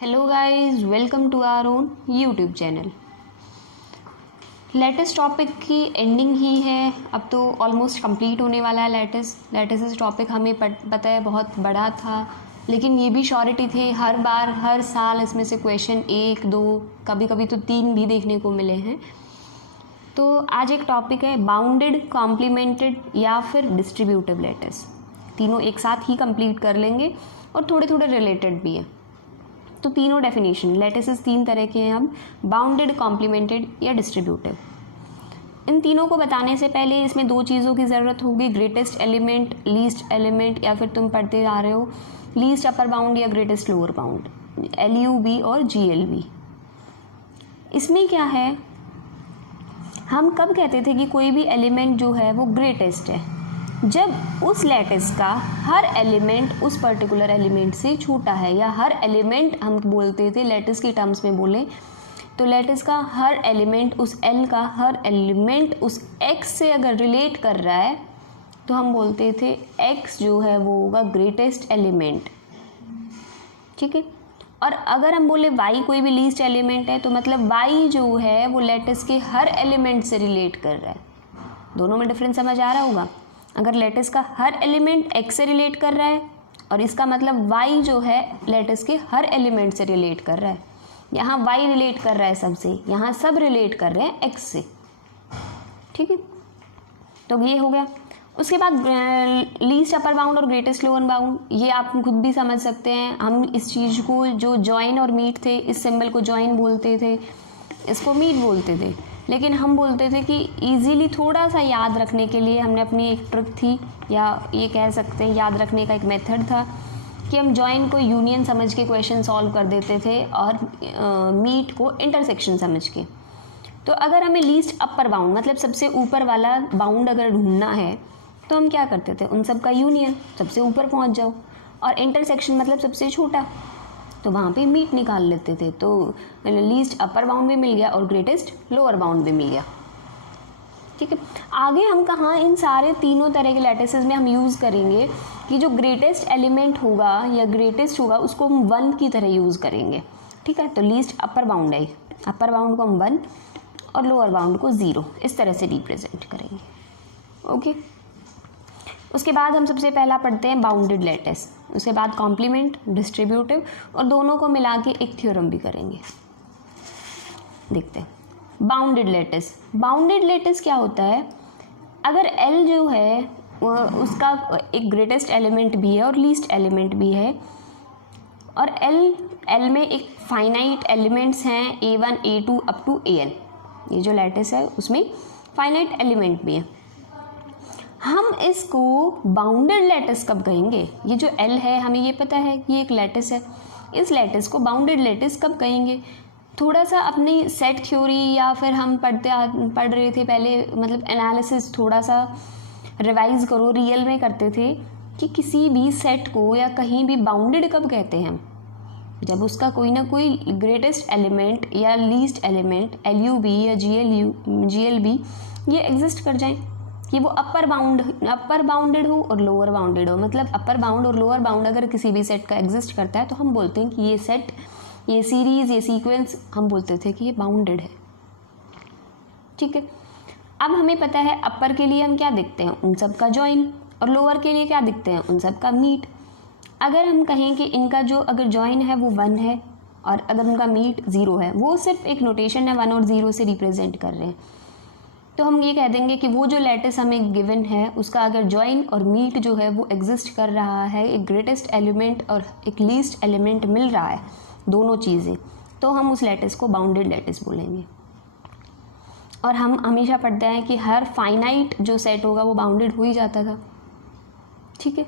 Hello guys, welcome to our own YouTube channel. Latest topic की ending ही है, अब तो ऑलमोस्ट कंप्लीट होने वाला है। लेटेस्ट टॉपिक हमें पता है बहुत बड़ा था, लेकिन ये भी श्योरिटी थी हर बार हर साल इसमें से क्वेश्चन 1 2 कभी कभी तो 3 भी देखने को मिले हैं। तो आज एक टॉपिक है बाउंडेड, कॉम्प्लीमेंटेड या फिर डिस्ट्रीब्यूटिव लेटिस। तीनों एक साथ ही कंप्लीट कर लेंगे और थोड़े थोड़े रिलेटेड भी हैं। तो तीनों डेफिनेशन लेटिसेस 3 तरह के हैं, हम बाउंडेड, कॉम्प्लीमेंटेड या डिस्ट्रीब्यूटिव। इन तीनों को बताने से पहले इसमें 2 चीज़ों की ज़रूरत होगी, ग्रेटेस्ट एलिमेंट, लीस्ट एलिमेंट, या फिर तुम पढ़ते आ रहे हो लीस्ट अपर बाउंड या ग्रेटेस्ट लोअर बाउंड, LUB और GLB। इसमें क्या है, हम कब कहते थे कि कोई भी एलिमेंट जो है वो ग्रेटेस्ट है, जब उस लैटिस का हर एलिमेंट उस पर्टिकुलर एलिमेंट से छोटा है, या हर एलिमेंट हम बोलते थे लैटिस के टर्म्स में बोले तो लैटिस का हर एलिमेंट, उस L का हर एलिमेंट उस X से अगर रिलेट कर रहा है तो हम बोलते थे X जो है वो होगा ग्रेटेस्ट एलिमेंट। ठीक है। और अगर हम बोले Y कोई भी लीस्ट एलिमेंट है तो मतलब Y जो है वो लैटिस के हर एलिमेंट से रिलेट कर रहा है। दोनों में डिफरेंस समझ आ रहा होगा। अगर लैटिस का हर एलिमेंट X से रिलेट कर रहा है और इसका मतलब Y जो है लैटिस के हर एलिमेंट से रिलेट कर रहा है। यहाँ Y रिलेट कर रहा है सबसे, यहाँ सब रिलेट कर रहे हैं X से। ठीक है, तो ये हो गया। उसके बाद लीस्ट अपर बाउंड और ग्रेटेस्ट लोअर बाउंड, ये आप खुद भी समझ सकते हैं। हम इस चीज़ को जो जॉइन और मीट थे, इस सिंबल को जॉइन बोलते थे, इसको मीट बोलते थे, लेकिन हम बोलते थे कि इजीली थोड़ा सा याद रखने के लिए हमने अपनी एक ट्रिक थी, या ये कह सकते हैं याद रखने का एक मेथड था कि हम जॉइन को यूनियन समझ के क्वेश्चन सॉल्व कर देते थे और मीट को इंटरसेक्शन समझ के। तो अगर हमें लीस्ट अपर बाउंड मतलब सबसे ऊपर वाला बाउंड अगर ढूंढना है तो हम क्या करते थे, उन सब का यूनियन, सबसे ऊपर पहुंच जाओ, और इंटरसेक्शन मतलब सबसे छोटा, तो वहाँ पे मीट निकाल लेते थे। तो लीस्ट अपर बाउंड भी मिल गया और ग्रेटेस्ट लोअर बाउंड भी मिल गया। ठीक है, आगे हम कहाँ इन सारे तीनों तरह के लैटिसेस में हम यूज़ करेंगे कि जो ग्रेटेस्ट एलिमेंट होगा या ग्रेटेस्ट होगा उसको हम 1 की तरह यूज़ करेंगे। ठीक है, तो लीस्ट अपर बाउंड है, अपर बाउंड को हम 1 और लोअर बाउंड को 0 इस तरह से रिप्रेजेंट करेंगे। ओके, उसके बाद हम सबसे पहला पढ़ते हैं बाउंडेड लैटिस, उसके बाद कॉम्प्लीमेंट, डिस्ट्रीब्यूटिव, और दोनों को मिला के एक थ्योरम भी करेंगे। देखते हैं बाउंडेड लैटिस। बाउंडेड लैटिस क्या होता है, अगर L जो है उसका एक ग्रेटेस्ट एलिमेंट भी है और लीस्ट एलिमेंट भी है, और L में एक फाइनाइट एलिमेंट्स हैं A1 A2 up to AN, ये जो लैटिस है उसमें फाइनाइट एलिमेंट भी है। हम इसको बाउंडेड लैटिस कब कहेंगे, ये जो L है हमें ये पता है कि ये एक लैटिस है, इस लैटिस को बाउंडेड लैटिस कब कहेंगे। थोड़ा सा अपनी सेट थ्योरी या फिर हम पढ़ रहे थे पहले, मतलब एनालिसिस थोड़ा सा रिवाइज करो, रियल में करते थे कि किसी भी सेट को या कहीं भी बाउंडेड कब कहते हैं, जब उसका कोई ना कोई ग्रेटेस्ट एलिमेंट या लीस्ट एलिमेंट LUB या GLB ये एग्जिस्ट कर जाए, कि वो अपर बाउंडेड हो और लोअर बाउंडेड हो। मतलब अपर बाउंड और लोअर बाउंड अगर किसी भी सेट का एग्जिस्ट करता है तो हम बोलते हैं कि ये सेट, ये सीरीज, ये सीक्वेंस, हम बोलते थे कि ये बाउंडेड है। ठीक है, अब हमें पता है अपर के लिए हम क्या देखते हैं, उन सब का जॉइन, और लोअर के लिए क्या देखते हैं, उन सब का मीट। अगर हम कहें कि इनका जो अगर जॉइन है वो 1 है और अगर उनका मीट 0 है, वो सिर्फ एक नोटेशन है, 1 और 0 से रिप्रेजेंट कर रहे हैं, तो हम ये कह देंगे कि वो जो लैटिस हमें गिवन है उसका अगर जॉइन और मीट जो है वो एग्जिस्ट कर रहा है, एक ग्रेटेस्ट एलिमेंट और एक लीस्ट एलिमेंट मिल रहा है, दोनों चीज़ें, तो हम उस लैटिस को बाउंडेड लैटिस बोलेंगे। और हम हमेशा पढ़ते हैं कि हर फाइनाइट जो सेट होगा वो बाउंडेड हो ही जाता था। ठीक है,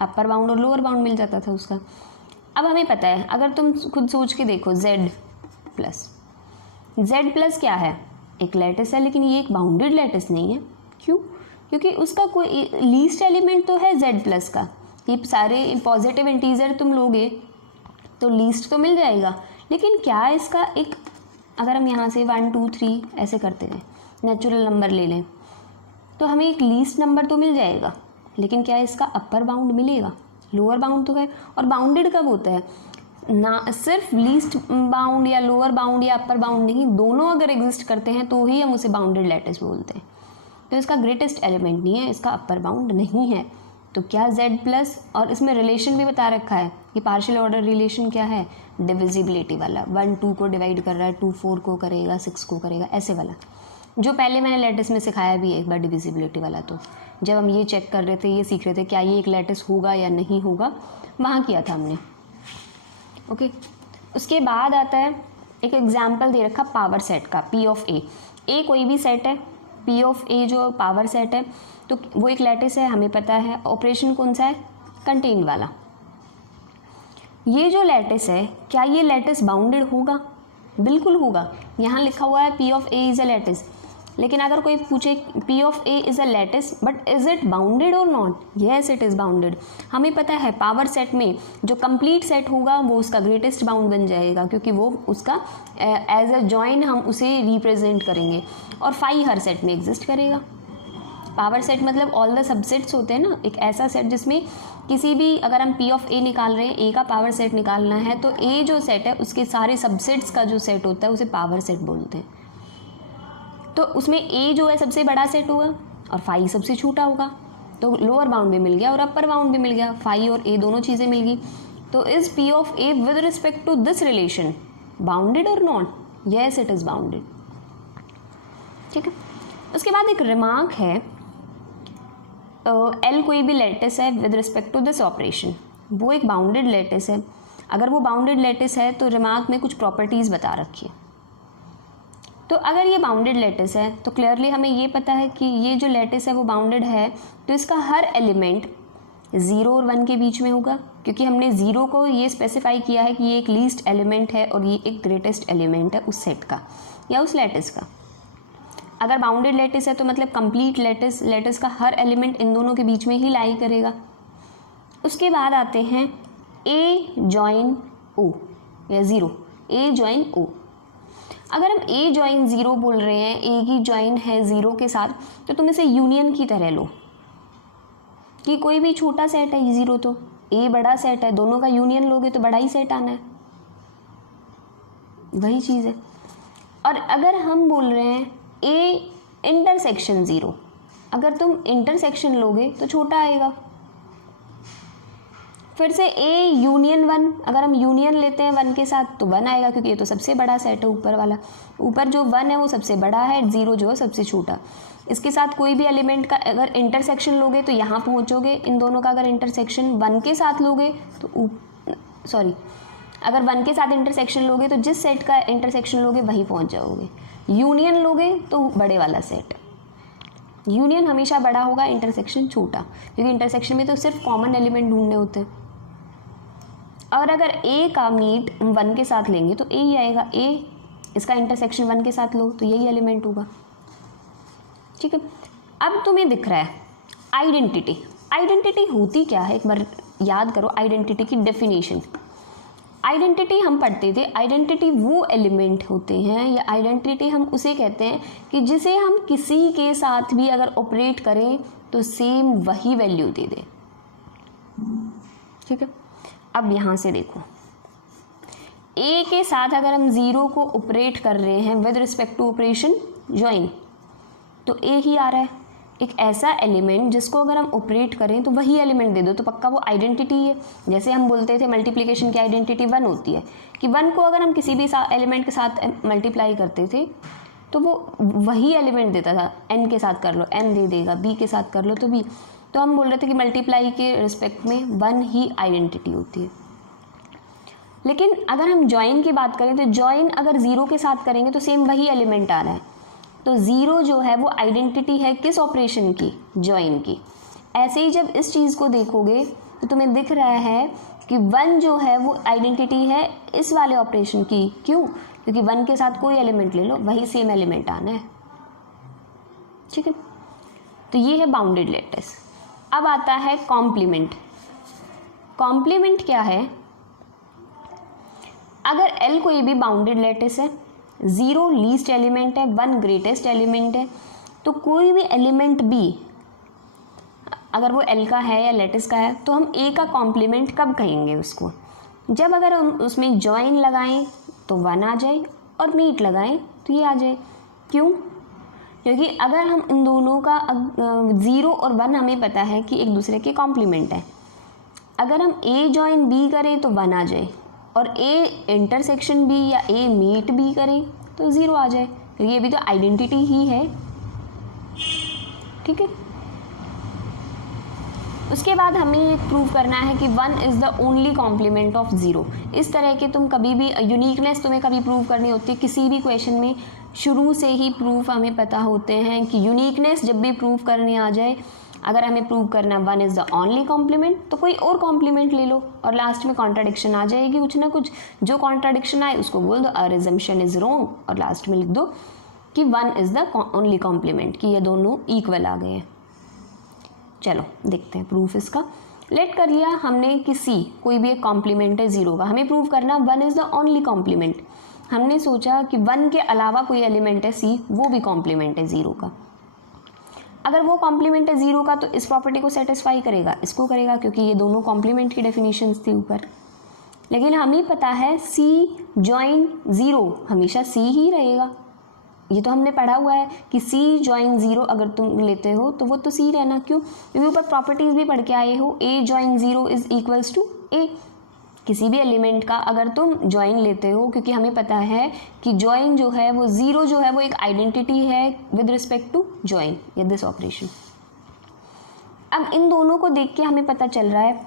अपर बाउंड और लोअर बाउंड मिल जाता था उसका। अब हमें पता है, अगर तुम खुद सोच के देखो, Z प्लस क्या है, एक लैटिस है, लेकिन ये एक बाउंडेड लैटिस नहीं है। क्यों? क्योंकि उसका कोई लीस्ट एलिमेंट तो है Z प्लस का, ये सारे पॉजिटिव इंटीजर तुम लोगे तो लीस्ट तो मिल जाएगा, लेकिन क्या इसका एक, अगर हम यहाँ से 1 2 3 ऐसे करते हैं, नेचुरल नंबर ले लें, तो हमें एक लीस्ट नंबर तो मिल जाएगा, लेकिन क्या इसका अपर बाउंड मिलेगा, लोअर बाउंड तो है। और बाउंडेड कब होता है, ना सिर्फ लीस्ट बाउंड या लोअर बाउंड या अपर बाउंड नहीं, दोनों अगर एग्जिस्ट करते हैं तो ही हम उसे बाउंडेड लैटिस बोलते हैं। तो इसका ग्रेटेस्ट एलिमेंट नहीं है, इसका अपर बाउंड नहीं है। तो क्या z प्लस, और इसमें रिलेशन भी बता रखा है कि पार्शियल ऑर्डर रिलेशन क्या है, डिविजिबिलिटी वाला। 1 2 को डिवाइड कर रहा है, 2 4 को करेगा, 6 को करेगा, ऐसे वाला, जो पहले मैंने लैटिस में सिखाया भी है एक बार, डिविजिबिलिटी वाला। तो जब हम ये चेक कर रहे थे, ये सीख रहे थे क्या ये एक लैटिस होगा या नहीं होगा, वहाँ किया था हमने। ओके, उसके बाद आता है एक एग्जाम्पल दे रखा पावर सेट का, P ऑफ A कोई भी सेट है, P ऑफ A जो पावर सेट है तो वो एक लैटिस है, हमें पता है। ऑपरेशन कौन सा है, कंटेन्ड वाला। ये जो लैटिस है, क्या ये लैटिस बाउंडेड होगा, बिल्कुल होगा। यहाँ लिखा हुआ है P of A is a lattice, लेकिन अगर कोई पूछे P of A is a lattice but is it bounded और not, yes it is bounded. हमें पता है पावर सेट में जो कंप्लीट सेट होगा वो उसका ग्रेटेस्ट बाउंड बन जाएगा, क्योंकि वो उसका एज अ जॉइन हम उसे रिप्रेजेंट करेंगे, और फाई हर सेट में एग्जिस्ट करेगा। पावर सेट मतलब ऑल द सबसेट्स होते हैं ना, एक ऐसा सेट जिसमें किसी भी, अगर हम P ऑफ A निकाल रहे हैं, A का पावर सेट निकालना है, तो A जो सेट है उसके सारे सबसेट्स का जो सेट होता है उसे पावर सेट बोलते हैं। तो उसमें A जो है सबसे बड़ा सेट होगा और फाई सबसे छोटा होगा, तो लोअर बाउंड भी मिल गया और अपर बाउंड भी मिल गया, फाई और A दोनों चीज़ें मिल गई। तो is P of A with respect to this relation bounded और not, yes it is bounded. ठीक है, उसके बाद एक रिमार्क है, L कोई भी लैटिस है with respect to this operation, वो एक बाउंडेड लैटिस है। अगर वो बाउंडेड लैटिस है तो रिमार्क में कुछ प्रॉपर्टीज़ बता रखी है। तो अगर ये बाउंडेड लैटिस है तो क्लियरली हमें ये पता है कि ये जो लैटिस है वो बाउंडेड है, तो इसका हर एलिमेंट 0 और 1 के बीच में होगा, क्योंकि हमने 0 को ये स्पेसिफाई किया है कि ये एक लीस्ट एलिमेंट है और ये एक ग्रेटेस्ट एलिमेंट है उस सेट का या उस लैटिस का। अगर बाउंडेड लैटिस है तो मतलब कंप्लीट लैटिस का हर एलिमेंट इन दोनों के बीच में ही लाई करेगा। उसके बाद आते हैं A जॉइन O या 0, A जॉइन O। अगर हम A जॉइन 0 बोल रहे हैं, A की जॉइन है 0 के साथ, तो तुम इसे यूनियन की तरह लो कि कोई भी छोटा सेट है 0, तो A बड़ा सेट है, दोनों का यूनियन लोगे तो बड़ा ही सेट आना है, वही चीज़ है। और अगर हम बोल रहे हैं A इंटरसेक्शन 0, अगर तुम इंटरसेक्शन लोगे तो छोटा आएगा। फिर से A यूनियन 1, अगर हम यूनियन लेते हैं 1 के साथ तो 1 आएगा, क्योंकि ये तो सबसे बड़ा सेट है ऊपर वाला, ऊपर जो 1 है वो सबसे बड़ा है, 0 जो है सबसे छोटा। इसके साथ कोई भी एलिमेंट का अगर इंटरसेक्शन लोगे तो यहाँ पहुँचोगे, इन दोनों का अगर इंटरसेक्शन 1 के साथ लोगे तो अगर 1 के साथ इंटरसेक्शन लोगे तो जिस सेट का इंटरसेक्शन लोगे वहीं पहुँच जाओगे। यूनियन लोगे तो बड़े वाला सेट, यूनियन हमेशा बड़ा होगा, इंटरसेक्शन छोटा, क्योंकि इंटरसेक्शन में तो सिर्फ कॉमन एलिमेंट ढूंढने होते हैं। और अगर A का मीट 1 के साथ लेंगे तो A ही आएगा, A इसका इंटरसेक्शन 1 के साथ लो तो यही एलिमेंट होगा। ठीक है, अब तुम्हें दिख रहा है आइडेंटिटी। आइडेंटिटी होती क्या है, एक बार याद करो आइडेंटिटी की डेफिनेशन। आइडेंटिटी हम पढ़ते थे, आइडेंटिटी वो एलिमेंट होते हैं या आइडेंटिटी हम उसे कहते हैं कि जिसे हम किसी के साथ भी अगर ऑपरेट करें तो सेम वही वैल्यू दे दे। ठीक है, अब यहाँ से देखो A के साथ अगर हम 0 को ऑपरेट कर रहे हैं with respect to operation join, तो A ही आ रहा है। एक ऐसा एलिमेंट जिसको अगर हम ऑपरेट करें तो वही एलिमेंट दे दो तो पक्का वो आइडेंटिटी है। जैसे हम बोलते थे मल्टीप्लिकेशन की आइडेंटिटी 1 होती है कि 1 को अगर हम किसी भी एलिमेंट के साथ मल्टीप्लाई करते थे तो वो वही एलिमेंट देता था। n के साथ कर लो n दे देगा, b के साथ कर लो तो b। तो हम बोल रहे थे कि मल्टीप्लाई के रिस्पेक्ट में 1 ही आइडेंटिटी होती है। लेकिन अगर हम जॉइन की बात करें तो जॉइन अगर 0 के साथ करेंगे तो सेम वही एलिमेंट आ रहा है, तो 0 जो है वो आइडेंटिटी है किस ऑपरेशन की, जॉइन की। ऐसे ही जब इस चीज़ को देखोगे तो तुम्हें दिख रहा है कि 1 जो है वो आइडेंटिटी है इस वाले ऑपरेशन की। क्यों? क्योंकि 1 के साथ कोई एलिमेंट ले लो वही सेम एलिमेंट आना है। ठीक है, तो ये है बाउंडेड लैटिस। अब आता है कॉम्प्लीमेंट। कॉम्प्लीमेंट क्या है? अगर L कोई भी बाउंडेड लैटिस है, 0 लीस्ट एलिमेंट है, 1 ग्रेटेस्ट एलिमेंट है, तो कोई भी एलिमेंट B अगर वो L का है या लैटिस का है तो हम A का कॉम्प्लीमेंट कब कहेंगे उसको? जब अगर हम उसमें जॉइन लगाएं तो 1 आ जाए और मीट लगाएं तो ये आ जाए। क्यों? क्योंकि अगर हम इन दोनों का 0 और 1 हमें पता है कि एक दूसरे के कॉम्प्लीमेंट है। अगर हम A जॉइन B करें तो 1 आ जाए और A इंटरसेक्शन B या A मीट B करें तो 0 आ जाए, क्योंकि ये भी तो आइडेंटिटी ही है। ठीक है, उसके बाद हमें ये प्रूव करना है कि 1 is the only complement of 0। इस तरह के तुम कभी भी यूनिकनेस तुम्हें कभी प्रूव करनी होती है किसी भी क्वेश्चन में, शुरू से ही प्रूफ हमें पता होते हैं कि यूनिकनेस जब भी प्रूव करने आ जाए, अगर हमें प्रूव करना 1 इज़ द ओनली कॉम्प्लीमेंट तो कोई और कॉम्प्लीमेंट ले लो और लास्ट में कॉन्ट्राडिक्शन आ जाएगी कुछ ना कुछ। जो कॉन्ट्राडिक्शन आए उसको बोल दो आवर अजम्पशन इज रॉन्ग और लास्ट में लिख दो कि 1 इज़ द ओनली कॉम्प्लीमेंट, कि ये दोनों इक्वल आ गए हैं। चलो देखते हैं प्रूफ इसका। लेट कर लिया हमने कि C कोई भी एक कॉम्प्लीमेंट है 0 का, हमें प्रूव करना 1 इज़ द ओनली कॉम्प्लीमेंट। हमने सोचा कि 1 के अलावा कोई एलिमेंट है C, वो भी कॉम्प्लीमेंट है 0 का। अगर वो कॉम्प्लीमेंट है 0 का तो इस प्रॉपर्टी को सेटिस्फाई करेगा, इसको करेगा, क्योंकि ये दोनों कॉम्प्लीमेंट की डेफिनेशंस थी ऊपर। लेकिन हमें पता है C जॉइन 0 हमेशा C ही रहेगा, ये तो हमने पढ़ा हुआ है कि C जॉइन 0 अगर तुम लेते हो तो वो तो C रहना। क्यों? क्योंकि ऊपर प्रॉपर्टीज भी पढ़ के आए हो, A join 0 is equals to A। किसी भी एलिमेंट का अगर तुम जॉइन लेते हो, क्योंकि हमें पता है कि जॉइन जो है वो 0 जो है वो एक आइडेंटिटी है विद रिस्पेक्ट टू जॉइन या दिस ऑपरेशन। अब इन दोनों को देख के हमें पता चल रहा है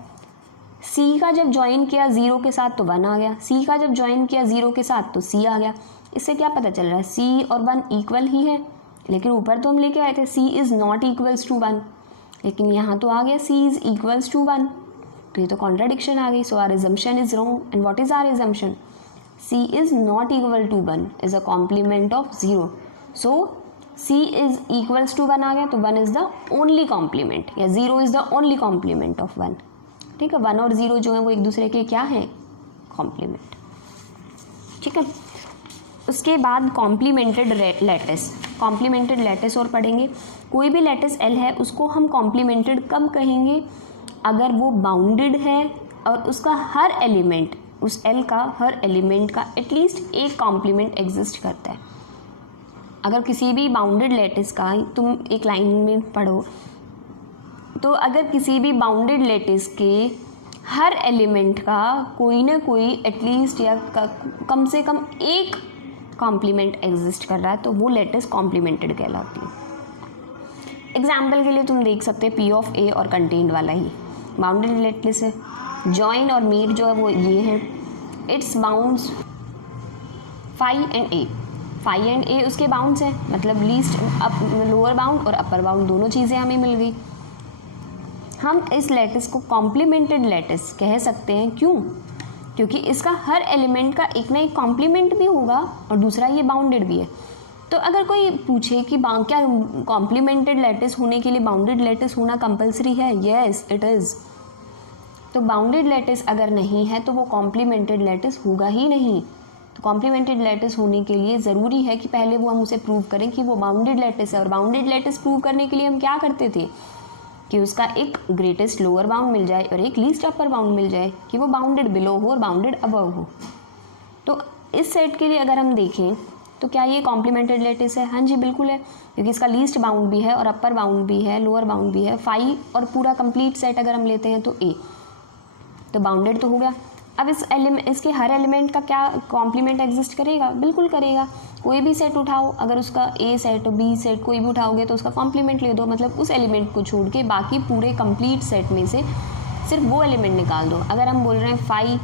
C का जब जॉइन किया 0 के साथ तो 1 आ गया, C का जब जॉइन किया 0 के साथ तो C आ गया। इससे क्या पता चल रहा है? C और 1 इक्वल ही है। लेकिन ऊपर तो हम लेके आए थे C is not equals to 1, लेकिन यहाँ तो आ गया C इज़ इक्वल्स टू 1, तो ये तो कॉन्ट्राडिक्शन आ गई। So our assumption is wrong. And what is our assumption? C is not equal to 1 is a complement of 0। So C is equals to 1 आ गया तो 1 इज़ द ओनली कॉम्प्लीमेंट, या 0 is the only complement of 1। ठीक है, 1 और 0 जो है वो एक दूसरे के क्या हैं? कॉम्प्लीमेंट। ठीक है, उसके बाद कॉम्प्लीमेंटेड लैटिस। कॉम्प्लीमेंटेड लैटिस और पढ़ेंगे। कोई भी लैटिस L है उसको हम कॉम्प्लीमेंटेड कब कहेंगे? अगर वो बाउंडेड है और उसका हर एलिमेंट, उस L का हर एलिमेंट का एटलीस्ट एक कॉम्प्लीमेंट एग्जिस्ट करता है। अगर किसी भी बाउंडेड लैटिस का तुम एक लाइन में पढ़ो तो अगर किसी भी बाउंडेड लैटिस के हर एलिमेंट का कोई ना कोई एटलीस्ट या कम से कम एक कॉम्प्लीमेंट एग्जिस्ट कर रहा है तो वो लैटिस कॉम्प्लीमेंटेड कहलाती है। एग्जाम्पल के लिए तुम देख सकते हैं P ऑफ A और कंटेंट वाला ही बाउंडेड लैटिस है। जॉइन और मीट जो है वो ये है, its bounds phi and A। Phi and A उसके बाउंड्स हैं, मतलब लीस्ट लोअर बाउंड और अपर बाउंड दोनों चीज़ें हमें मिल गई। हम इस लैटिस को कॉम्प्लीमेंटेड लैटिस कह सकते हैं। क्यों? क्योंकि इसका हर एलिमेंट का एक ना एक कॉम्प्लीमेंट भी होगा और दूसरा ये बाउंडेड भी है। तो अगर कोई पूछे कि क्या कॉम्प्लीमेंटेड लैटिस होने के लिए बाउंडेड लैटिस होना कंपलसरी है? Yes it is. तो बाउंडेड लैटिस अगर नहीं है तो वो कॉम्प्लीमेंटेड लैटिस होगा ही नहीं। तो कॉम्प्लीमेंटेड लैटिस होने के लिए ज़रूरी है कि पहले वो हम उसे प्रूव करें कि वो बाउंडेड लैटिस है। और बाउंडेड लैटिस प्रूव करने के लिए हम क्या करते थे कि उसका एक ग्रेटेस्ट लोअर बाउंड मिल जाए और एक लीस्ट अपर बाउंड मिल जाए, कि वो बाउंडेड बिलो हो और बाउंडेड अबव हो। तो इस सेट के लिए अगर हम देखें तो क्या ये कॉम्प्लीमेंटेड लैटिस है? हाँ जी बिल्कुल है, क्योंकि इसका लीस्ट बाउंड भी है और अपर बाउंड भी है, लोअर बाउंड भी है। फाई और पूरा कंप्लीट सेट अगर हम लेते हैं तो A, तो बाउंडेड तो हो गया। अब इसके हर एलिमेंट का क्या कॉम्प्लीमेंट एग्जिस्ट करेगा? बिल्कुल करेगा। कोई भी सेट उठाओ, अगर उसका A सेट और B सेट कोई भी उठाओगे तो उसका कॉम्प्लीमेंट ले दो, मतलब उस एलिमेंट को छोड़ के बाकी पूरे कंप्लीट सेट में से सिर्फ वो एलिमेंट निकाल दो। अगर हम बोल रहे हैं फाई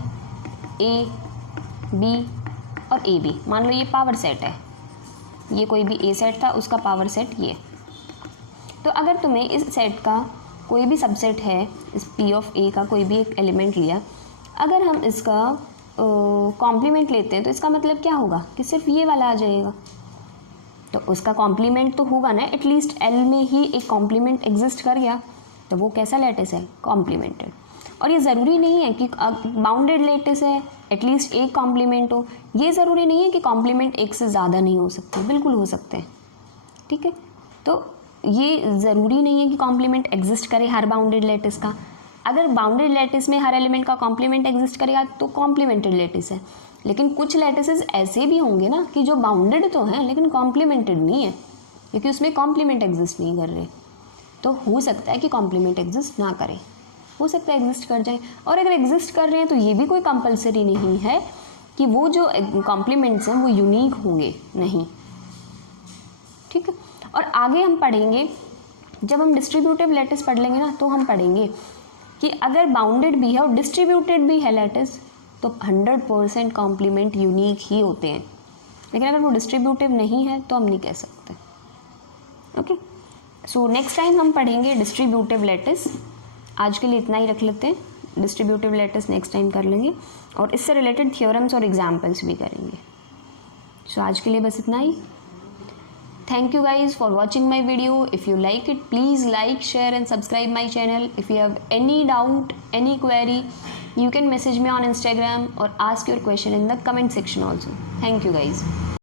A B और AB, मान लो ये पावर सेट है, ये कोई भी A सेट था उसका पावर सेट ये, तो अगर तुम्हें इस सेट का कोई भी सबसेट है, इस P ऑफ A का कोई भी एक एलिमेंट लिया, अगर हम इसका कॉम्प्लीमेंट लेते हैं तो इसका मतलब क्या होगा कि सिर्फ ये वाला आ जाएगा। तो उसका कॉम्प्लीमेंट तो होगा ना, एटलीस्ट L में ही एक कॉम्प्लीमेंट एग्जिस्ट कर गया, तो वो कैसा लैटिस है? कॉम्प्लीमेंटेड। और ये ज़रूरी नहीं है कि बाउंडेड लैटिस है एटलीस्ट एक कॉम्प्लीमेंट हो, ये ज़रूरी नहीं है कि कॉम्प्लीमेंट एक से ज़्यादा नहीं हो सकते, बिल्कुल हो सकते हैं। ठीक है, तो ये ज़रूरी नहीं है कि कॉम्प्लीमेंट एग्जिस्ट करे हर बाउंडेड लैटिस का। अगर बाउंडेड लैटिस में हर एलिमेंट का कॉम्प्लीमेंट एग्जिस्ट करेगा तो कॉम्प्लीमेंटेड लैटिस है, लेकिन कुछ लैटिसेस ऐसे भी होंगे ना कि जो बाउंडेड तो हैं लेकिन कॉम्प्लीमेंटेड नहीं है, क्योंकि उसमें कॉम्प्लीमेंट एग्जिस्ट नहीं कर रहे। तो हो सकता है कि कॉम्प्लीमेंट एग्जिस्ट ना करें, हो सकता है एग्जिस्ट कर जाए। और अगर एग्जिस्ट कर रहे हैं तो ये भी कोई कंपलसरी नहीं है कि वो जो कॉम्प्लीमेंट्स हैं वो यूनिक होंगे, नहीं, ठीक है। और आगे हम पढ़ेंगे, जब हम डिस्ट्रीब्यूटिव लैटिस पढ़ लेंगे ना तो हम पढ़ेंगे कि अगर बाउंडेड भी है और डिस्ट्रीब्यूटेड भी है लैटिस तो 100% कॉम्प्लीमेंट यूनिक ही होते हैं, लेकिन अगर वो डिस्ट्रीब्यूटिव नहीं है तो हम नहीं कह सकते। ओके, सो नेक्स्ट टाइम हम पढ़ेंगे डिस्ट्रीब्यूटिव लैटिस। आज के लिए इतना ही रख लेते हैं, डिस्ट्रीब्यूटिव लैटिस नेक्स्ट टाइम कर लेंगे और इससे रिलेटेड थ्योरम्स और एग्जाम्पल्स भी करेंगे। सो आज के लिए बस इतना ही। Thank you guys for watching my video. If you like it, please like, share and subscribe my channel. If you have any doubt, any query, you can message me on Instagram or ask your question in the comment section also. Thank you guys.